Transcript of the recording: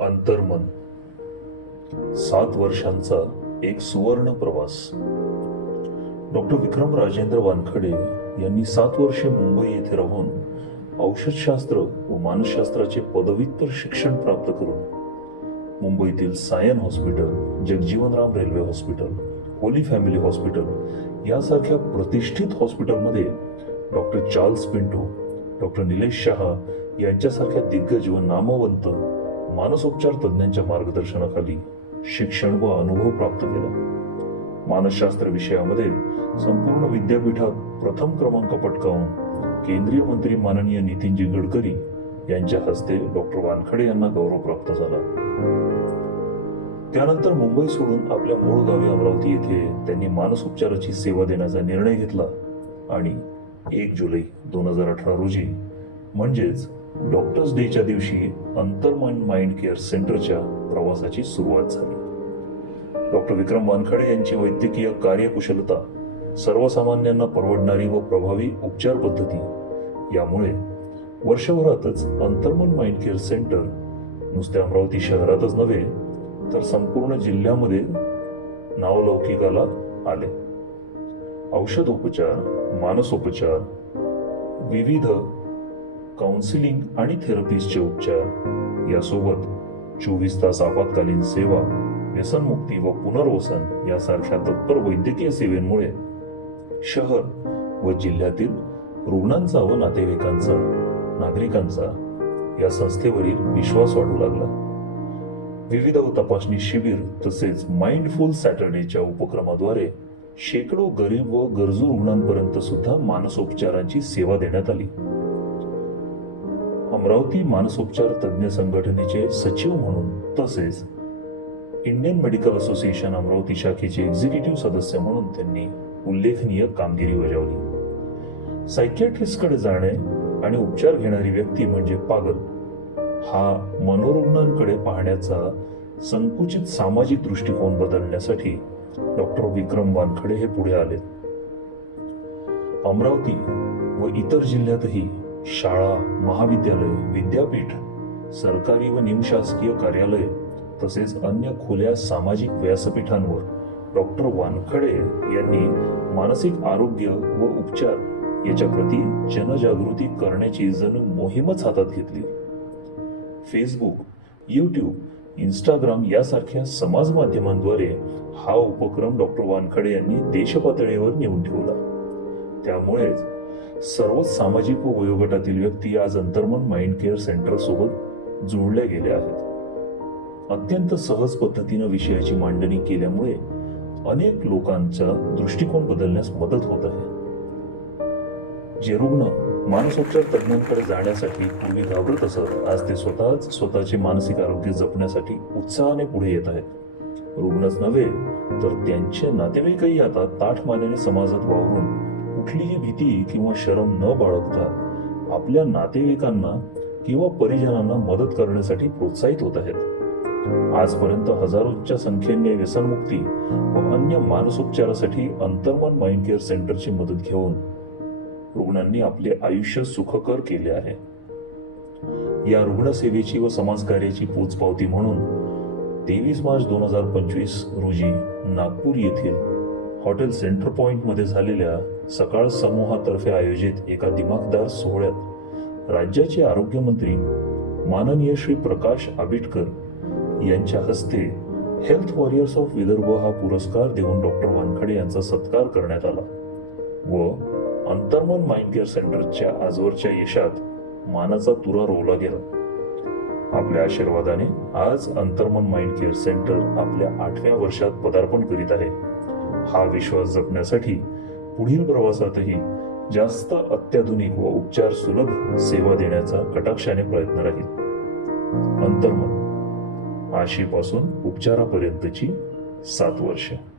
अंतर्मन 7 वर्षांचा एक सुवर्ण प्रवास. डॉक्टर विक्रम राजेंद्र वानखडे यांनी 7 वर्षे मुंबई येथे राहून औषधशास्त्र व मानसशास्त्राचे पदव्युत्तर शिक्षण प्राप्त करून मुंबईतील Sion hospital, Jagjivanram railway hospital, holy family hospital यासारख्या प्रतिष्ठित हॉस्पिटलमध्ये doctor Charles Pinto, doctor Nilesh Shah यांच्यासारख्या दिग्गज व नामवंत मानसोपचार तज्ञांच्या मार्गदर्शनाखाली शिक्षण व अनुभव प्राप्त केला. मानसशास्त्र विषयामध्ये संपूर्ण विद्यापीठात प्रथम क्रमांक पटकावून केंद्रीय मंत्री माननीय नितीनजी गडकरी यांच्या हस्ते डॉक्टर वानखडे यांना गौरव प्राप्त झाला. त्यानंतर मुंबई सोडून आपल्या मूळ गावी अमरावती येथे त्यांनी मानसोपचाराची सेवा देण्याचा निर्णय घेतला आणि 1 जुलै 2018 रोजी म्हणजेच डॉक्टर्स डेच्या दिवशी अंतर्मन माइंड केअर सेंटरच्या प्रवासाची सुरुवात झाली. डॉक्टर विक्रम वानखडे यांची वैद्यकीय कार्यकुशलता, सर्वसामान्यांना परवडणारी व प्रभावी उपचार पद्धती यामुळे वर्षभरातच अंतर्मन माइंड केअर सेंटर नुसत्या अमरावती शहरातच नव्हे तर संपूर्ण जिल्ह्यामध्ये नावलौकिकाला आले. औषधोपचार, मानसोपचार, विविध काउन्सिलिंग आणि थेरपीचे उपचार यासोबत 24 तास आपत्कालीन सेवा, व्यसनमुक्ती व पुनर्वसन यासारख्या तत्पर वैद्यकीय सेवेमुळे शहर व जिल्ह्यातील रुग्णांचा व नातेवाईकांचा, नागरिकांचा या संस्थेवरील विश्वास वाढू लागला. विविध तपासणी शिबिर तसेच माइंडफुल सॅटर्डेच्या उपक्रमाद्वारे शेकडो गरीब व गरजू रुग्णांपर्यंत सुद्धा मानसोपचारांची सेवा देण्यात आली. अमरावती मानसोपचार तज्ञ संघटनेचे सचिव म्हणून तसेच इंडियन मेडिकल असोसिएशन अमरावती शाखेचे एक्झिक्युटिव्ह सदस्य म्हणून त्यांनी उल्लेखनीय कामगिरी बजावली. सायकियाट्रिस्टकडे जाणे आणि उपचार घेणारी व्यक्ती म्हणजे पागल हा मनोरुग्णांकडे पाहण्याचा संकुचित सामाजिक दृष्टिकोन बदलण्यासाठी डॉक्टर विक्रम वानखडे हे पुढे आले. अमरावती व इतर जिल्ह्यातही शाळा, महाविद्यालय, विद्यापीठ, सरकारी व निमशासकीय कार्यालय तसेच अन्य खुल्या सामाजिक व्यासपीठांवर डॉक्टर वानखडे यांनी मानसिक आरोग्य व उपचार याच्या प्रती जनजागृती करण्याची जणू मोहीमच हातात घेतली. फेसबुक, यूट्यूब, इंस्टाग्राम यासारख्या समाज माध्यमांद्वारे हा उपक्रम डॉक्टर वानखडे यांनी देशपातळीवर नेऊन ठेवला. त्यामुळेच सर्व सामाजिक व वयोगटातील व्यक्ती आज अंतर्मन माइंड केअर सेंटर सोबत जोडल्या गेल्या आहेत. अत्यंत सहज पद्धतीने विषयाची मांडणी केल्यामुळे अनेक लोकांचा दृष्टिकोन बदलण्यास मदत होत आहे. जे रुग्ण मानसोपचार तज्ञांकडे जाण्यासाठी पूर्वी घाबरत असत, आज ते स्वतःचे मानसिक आरोग्य जपण्यासाठी उत्साहाने पुढे येत आहेत. रुग्णच नव्हे तर त्यांचे नातेवाईकही आता ताठ मानेने समाजात वावरून कुठलीही भीती किंवा शरम न बाळगता आपल्या नातेवाईकांना किंवा परिजनांना मदत करण्यासाठी प्रोत्साहित होत आहेत. आजपर्यंत हजारोंच्या संख्येने व्यसनमुक्ती व अन्य मानसोपचारासाठी अंतर्मन माइंड केअर सेंटरची मदत घेऊन रुग्णांनी आपले आयुष्य सुखकर केले आहे. या रुग्णसेवेची व समाजकार्याची पोचपावती म्हणून 23 मार्च 2025 रोजी नागपूर येथील हॉटेल सेंटर पॉइंट मध्ये झालेल्या सकाळ समूहातर्फे आयोजित एका दिमाखदार सोहळ्यात राज्याचे आरोग्यमंत्री माननीय श्री प्रकाश आंबेडकर यांच्या हस्ते हेल्थ वॉरियर्स ऑफ विदर्भ हा पुरस्कार देऊन डॉक्टर वानखडे यांचा सत्कार करण्यात आला व अंतर्मन माइंड केअर सेंटरच्या आजवरच्या यशात मानाचा तुरा रोवला गेला. आपल्या आशीर्वादाने आज अंतर्मन माइंड केअर सेंटर आपल्या 8व्या वर्षात पदार्पण करीत आहे. हा विश्वास जपण्यासाठी पुढील प्रवासातही जास्त अत्याधुनिक व उपचार सुलभ सेवा देण्याचा कटाक्षाने प्रयत्न राहील. अंतर्मन, आशेपासून उपचारापर्यंतची 7 वर्षे.